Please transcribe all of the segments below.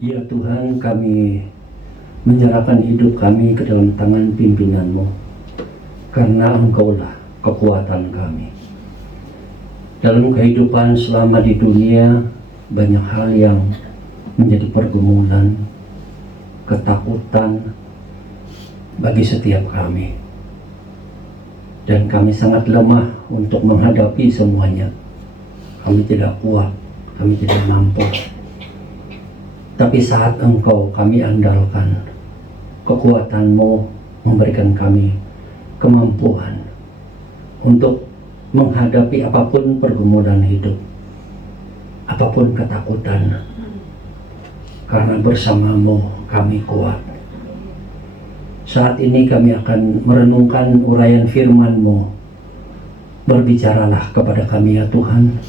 Ya Tuhan, kami menyerahkan hidup kami ke dalam tangan pimpinan-Mu, karena Engkaulah kekuatan kami. Dalam kehidupan selama di dunia, banyak hal yang menjadi pergumulan, ketakutan bagi setiap kami. Dan kami sangat lemah untuk menghadapi semuanya. Kami tidak kuat, kami tidak mampu. Tapi saat Engkau kami andalkan, kekuatan-Mu memberikan kami kemampuan untuk menghadapi apapun pergumulan hidup, apapun ketakutan. Karena bersama-Mu kami kuat. Saat ini kami akan merenungkan uraian firman-Mu. Berbicaralah kepada kami ya Tuhan,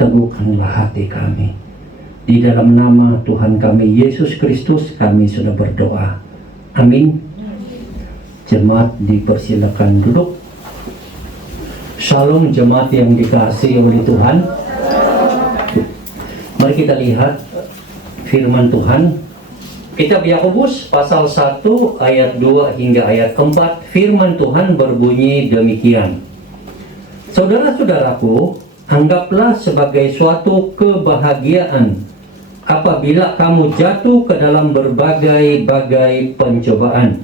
teguhkanlah hati kami. Di dalam nama Tuhan kami Yesus Kristus kami sudah berdoa. Amin. Jemaat dipersilakan duduk. Shalom jemaat yang dikasihi oleh Tuhan. Mari kita lihat firman Tuhan. Kitab Yakobus pasal 1 ayat 2 hingga ayat 4. Firman Tuhan berbunyi demikian. Saudara-saudaraku, anggaplah sebagai suatu kebahagiaan apabila kamu jatuh ke dalam berbagai-bagai pencobaan.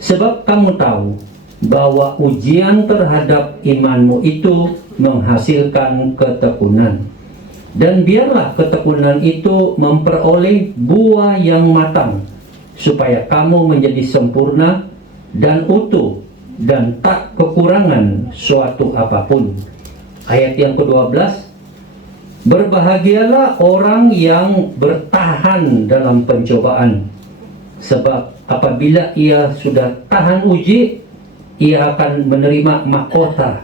Sebab kamu tahu bahwa ujian terhadap imanmu itu menghasilkan ketekunan. Dan biarlah ketekunan itu memperoleh buah yang matang, supaya kamu menjadi sempurna dan utuh dan tak kekurangan suatu apapun. Ayat yang ke-12, berbahagialah orang yang bertahan dalam pencobaan, sebab apabila ia sudah tahan uji, ia akan menerima mahkota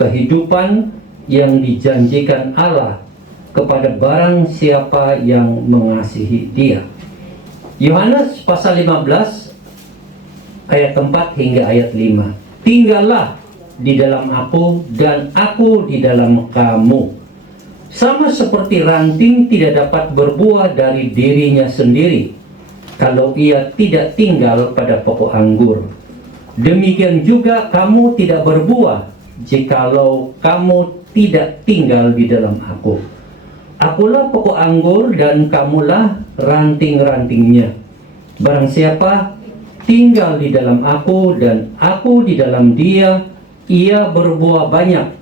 kehidupan yang dijanjikan Allah kepada barang siapa yang mengasihi Dia. Yohanes pasal 15 ayat 4 hingga ayat 5. Tinggallah di dalam aku dan aku di dalam kamu. Sama seperti ranting tidak dapat berbuah dari dirinya sendiri kalau ia tidak tinggal pada pokok anggur. Demikian juga kamu tidak berbuah jikalau kamu tidak tinggal di dalam aku. Akulah pokok anggur dan kamulah ranting-rantingnya. Barang siapa tinggal di dalam aku dan aku di dalam dia, ia berbuah banyak.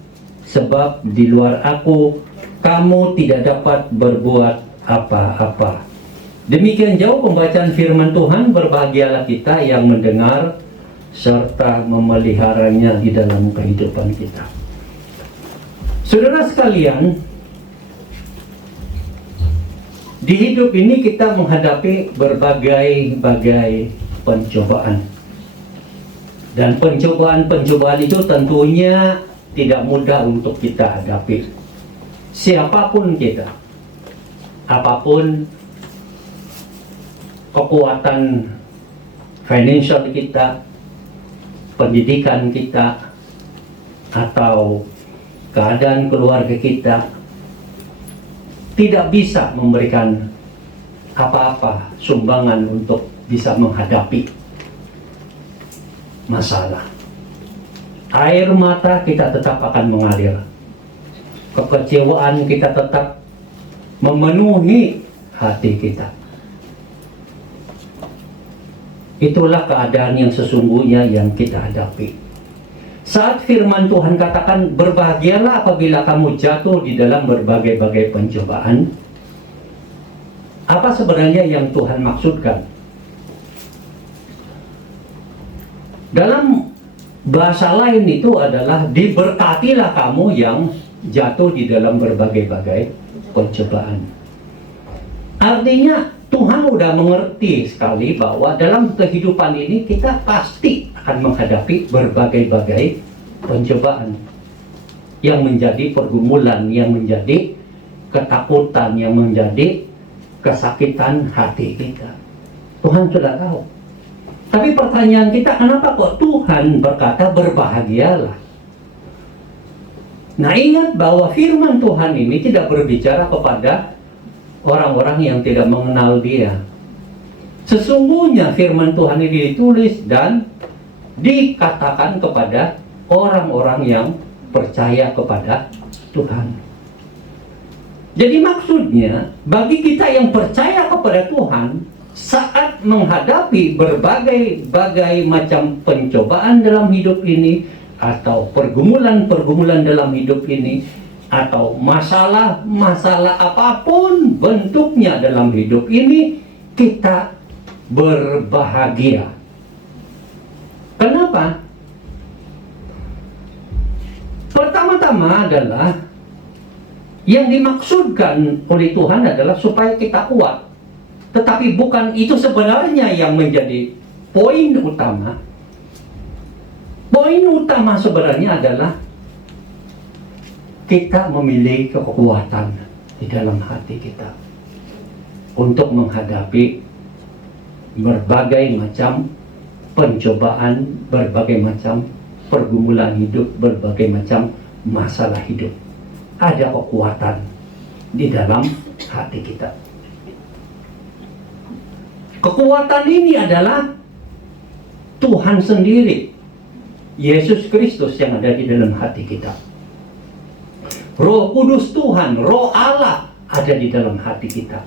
Sebab di luar aku, kamu tidak dapat berbuat apa-apa. Demikian jauh pembacaan firman Tuhan. Berbahagialah kita yang mendengar serta memeliharanya di dalam kehidupan kita. Saudara sekalian, di hidup ini kita menghadapi berbagai-bagai pencobaan. Dan pencobaan-pencobaan itu tentunya tidak mudah untuk kita hadapi. Siapapun kita, apapun kekuatan financial kita, pendidikan kita, atau keadaan keluarga kita, tidak bisa memberikan apa-apa sumbangan untuk bisa menghadapi masalah. Air mata kita tetap akan mengalir. Kekecewaan kita tetap memenuhi hati kita. Itulah keadaan yang sesungguhnya yang kita hadapi. Saat firman Tuhan katakan, berbahagialah apabila kamu jatuh di dalam berbagai-bagai pencobaan. Apa sebenarnya yang Tuhan maksudkan? Dalam bahasa lain itu adalah, diberkatilah kamu yang jatuh di dalam berbagai-bagai pencobaan. Artinya Tuhan sudah mengerti sekali bahwa dalam kehidupan ini kita pasti akan menghadapi berbagai-bagai pencobaan yang menjadi pergumulan, yang menjadi ketakutan, yang menjadi kesakitan hati kita. Tuhan sudah tahu. Tapi pertanyaan kita, kenapa kok Tuhan berkata berbahagialah? Nah, ingat bahwa firman Tuhan ini tidak berbicara kepada orang-orang yang tidak mengenal Dia. Sesungguhnya firman Tuhan ini ditulis dan dikatakan kepada orang-orang yang percaya kepada Tuhan. Jadi maksudnya, bagi kita yang percaya kepada Tuhan, saat menghadapi berbagai macam pencobaan dalam hidup ini, atau pergumulan-pergumulan dalam hidup ini, atau masalah-masalah apapun bentuknya dalam hidup ini, kita berbahagia. Kenapa? Pertama-tama adalah yang dimaksudkan oleh Tuhan adalah supaya kita kuat. Tetapi bukan itu sebenarnya yang menjadi poin utama. Poin utama sebenarnya adalah kita memiliki kekuatan di dalam hati kita untuk menghadapi berbagai macam pencobaan, berbagai macam pergumulan hidup, berbagai macam masalah hidup. Ada kekuatan di dalam hati kita. Kekuatan ini adalah Tuhan sendiri, Yesus Kristus yang ada di dalam hati kita. Roh Kudus Tuhan, Roh Allah ada di dalam hati kita.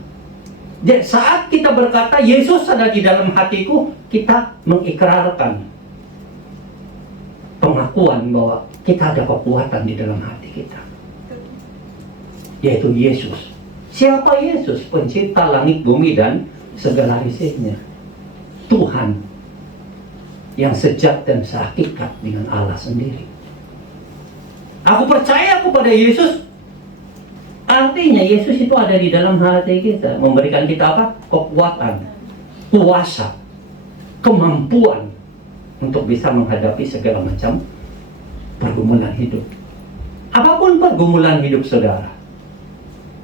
Jadi saat kita berkata Yesus ada di dalam hatiku, kita mengikrarkan pengakuan bahwa kita ada kekuatan di dalam hati kita, yaitu Yesus. Siapa Yesus? Pencipta langit, bumi, dan segala isinya. Tuhan yang sejak dan sehakikat dengan Allah sendiri. Aku percaya kepada Yesus. Artinya Yesus itu ada di dalam hati kita, memberikan kita apa? Kekuatan, kuasa, kemampuan untuk bisa menghadapi segala macam pergumulan hidup. Apapun pergumulan hidup saudara.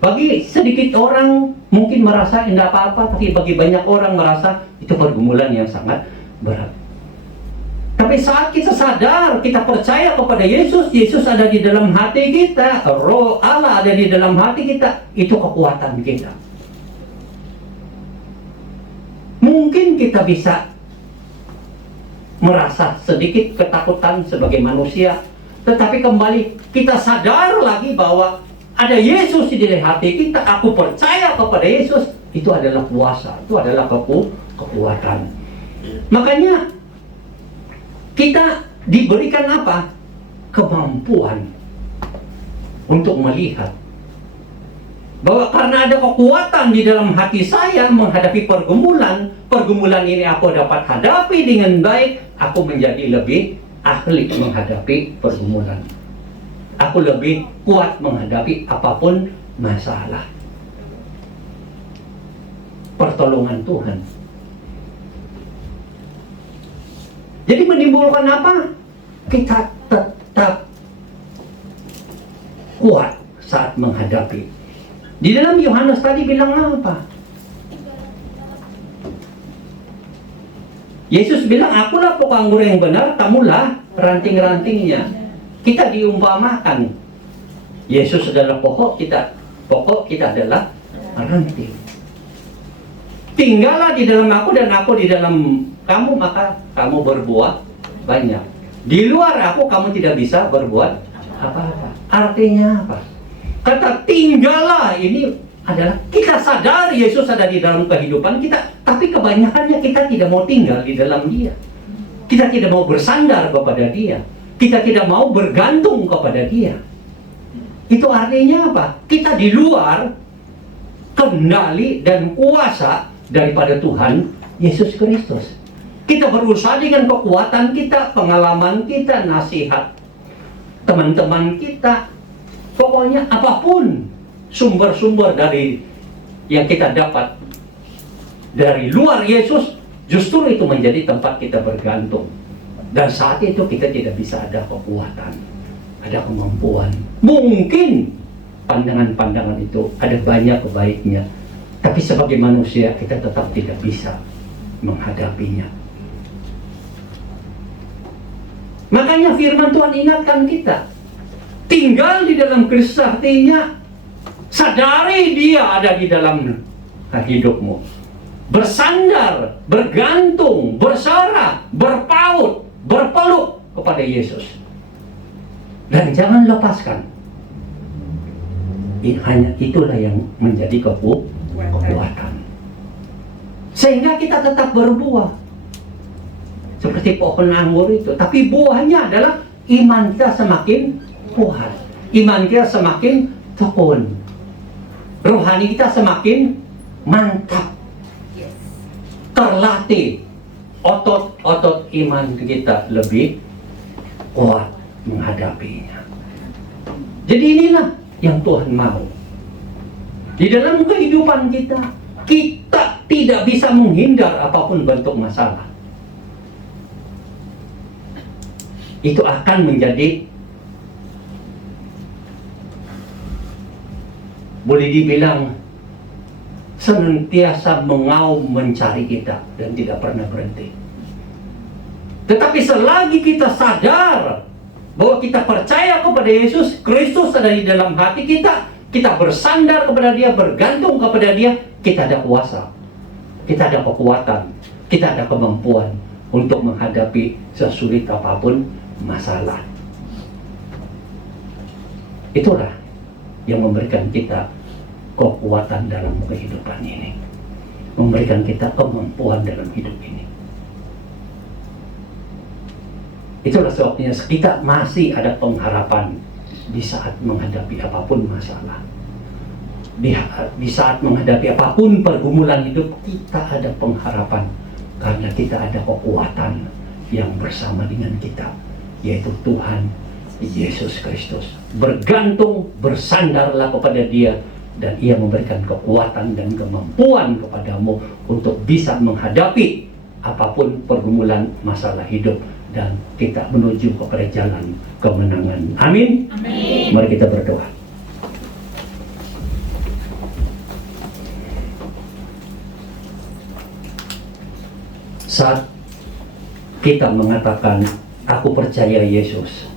Bagi sedikit orang mungkin merasa tidak apa-apa, tapi bagi banyak orang merasa itu pergumulan yang sangat berat. Tapi saat kita sadar, kita percaya kepada Yesus, Yesus ada di dalam hati kita, Roh Allah ada di dalam hati kita, itu kekuatan kita. Mungkin kita bisa merasa sedikit ketakutan sebagai manusia, tetapi kembali kita sadar lagi bahwa ada Yesus di dalam hati kita, aku percaya kepada Yesus, itu adalah kuasa, itu adalah kekuatan. Makanya kita diberikan apa? Kemampuan untuk melihat bahwa karena ada kekuatan di dalam hati saya menghadapi pergumulan, pergumulan ini aku dapat hadapi dengan baik, aku menjadi lebih ahli menghadapi pergumulan. Aku lebih kuat menghadapi apapun masalah. Pertolongan Tuhan. Jadi menimbulkan apa? Kita tetap kuat saat menghadapi. Di dalam Yohanes tadi bilang apa? Yesus bilang, akulah pokok anggur yang benar, kamulah ranting-rantingnya. Kita diumpamakan. Yesus adalah pokok kita adalah ranting. Tinggallah di dalam aku dan aku di dalam kamu, maka kamu berbuah banyak. Di luar aku kamu tidak bisa berbuat apa-apa. Artinya apa? Kata tinggallah ini adalah kita sadar Yesus ada di dalam kehidupan kita, tapi kebanyakannya kita tidak mau tinggal di dalam Dia. Kita tidak mau bersandar kepada Dia. Kita tidak mau bergantung kepada Dia. Itu artinya apa? Kita di luar kendali dan kuasa daripada Tuhan Yesus Kristus. Kita berusaha dengan kekuatan kita, pengalaman kita, nasihat teman-teman kita, pokoknya apapun sumber-sumber dari yang kita dapat dari luar Yesus, justru itu menjadi tempat kita bergantung. Dan saat itu kita tidak bisa ada kekuatan, ada kemampuan. Mungkin pandangan-pandangan itu ada banyak baiknya, tapi sebagai manusia kita tetap tidak bisa menghadapinya. Makanya firman Tuhan ingatkan kita, tinggal di dalam Kristus artinya Sadari dia ada di dalam hidupmu. Bersandar, bergantung, bersarah, berpaut, berpeluk kepada Yesus. Dan jangan lepaskan. Hanya itulah yang menjadi kekuatan. Sehingga kita tetap berbuah. Seperti pohon anggur itu. Tapi buahnya adalah iman kita semakin kuat. Iman kita semakin tekun. Rohani kita semakin mantap. Terlatih. Otot-otot iman kita lebih kuat menghadapinya. Jadi inilah yang Tuhan mau. Di dalam kehidupan kita, kita tidak bisa menghindar apapun bentuk masalah. Itu akan menjadi, boleh dibilang, senantiasa mengaum mencari kita dan tidak pernah berhenti. Tetapi selagi kita sadar bahwa kita percaya kepada Yesus Kristus ada di dalam hati kita, kita bersandar kepada Dia, bergantung kepada Dia, kita ada kuasa, kita ada kekuatan, kita ada kemampuan untuk menghadapi sesulit apapun masalah. Itulah yang memberikan kita kekuatan dalam kehidupan ini, memberikan kita kemampuan dalam hidup ini. Itulah sebabnya kita masih ada pengharapan di saat menghadapi apapun masalah. Di saat menghadapi apapun pergumulan hidup, kita ada pengharapan karena kita ada kekuatan yang bersama dengan kita, yaitu Tuhan Yesus Kristus. Bergantung, bersandarlah kepada Dia, dan Ia memberikan kekuatan dan kemampuan kepadamu untuk bisa menghadapi apapun pergumulan masalah hidup, dan kita menuju kepada jalan kemenangan. Amin. Amin. Mari kita berdoa. Saat kita mengatakan, aku percaya Yesus,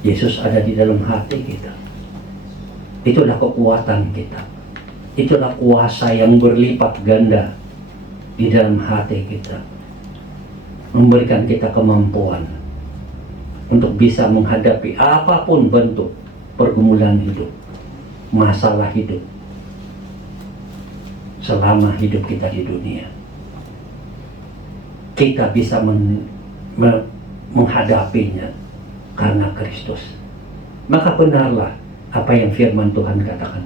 Yesus ada di dalam hati kita. Itulah kekuatan kita. Itulah kuasa yang berlipat ganda di dalam hati kita, memberikan kita kemampuan untuk bisa menghadapi apapun bentuk pergumulan hidup, masalah hidup, selama hidup kita di dunia. Kita bisa menghadapinya karena Kristus. Maka benarlah apa yang firman Tuhan katakan,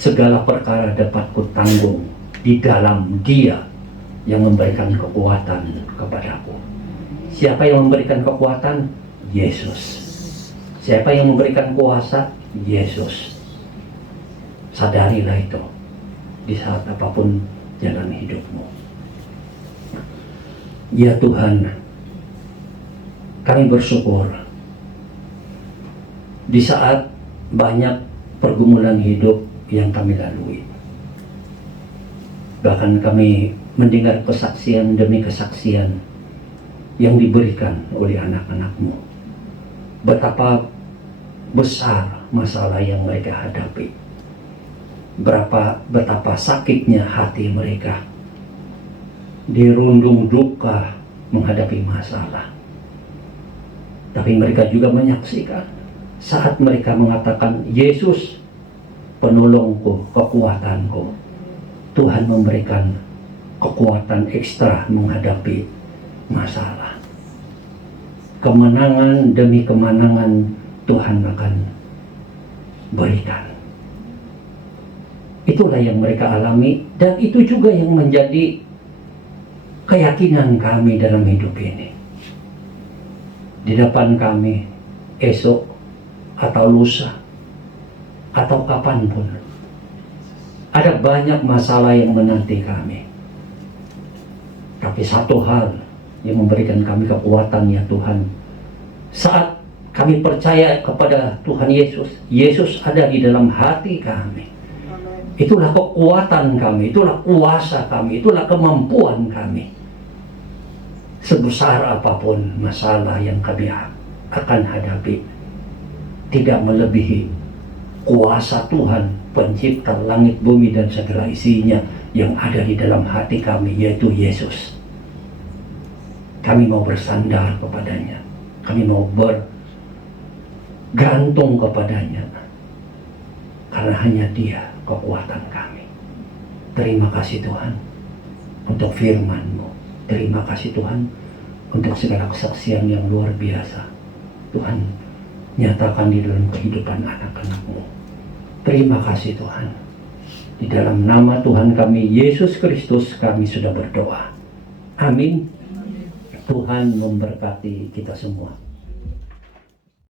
segala perkara dapat kutanggung di dalam Dia yang memberikan kekuatan kepadaku. Siapa yang memberikan kekuatan? Yesus. Siapa yang memberikan kuasa? Yesus. Sadarilah itu di saat apapun jalan hidupmu. Ya Tuhan, kami bersyukur di saat banyak pergumulan hidup yang kami lalui. Bahkan kami mendengar kesaksian demi kesaksian yang diberikan oleh anak-anak-Mu. Betapa besar masalah yang mereka hadapi. Betapa sakitnya hati mereka. Dirundung duka menghadapi masalah. Tapi mereka juga menyaksikan saat mereka mengatakan, Yesus penolongku, kekuatanku. Tuhan memberikan kekuatan ekstra menghadapi masalah. Kemenangan demi kemenangan Tuhan akan berikan. Itulah yang mereka alami, dan itu juga yang menjadi keyakinan kami dalam hidup ini. Di depan kami, esok atau lusa atau kapanpun, ada banyak masalah yang menanti kami. Tapi satu hal yang memberikan kami kekuatan, ya Tuhan, saat kami percaya kepada Tuhan Yesus, Yesus ada di dalam hati kami. Itulah kekuatan kami, itulah kuasa kami, itulah kemampuan kami. Sebesar apapun masalah yang kami akan hadapi, tidak melebihi kuasa Tuhan, pencipta langit bumi dan segala isinya yang ada di dalam hati kami, yaitu Yesus. Kami mau bersandar kepadanya, kami mau bergantung kepadanya, karena hanya Dia kekuatan kami. Terima kasih Tuhan untuk firman-Mu. Terima kasih Tuhan untuk segala kesaksian yang luar biasa. Tuhan, nyatakan di dalam kehidupan anak-anak-Mu. Terima kasih Tuhan. Di dalam nama Tuhan kami, Yesus Kristus, kami sudah berdoa. Amin. Tuhan memberkati kita semua.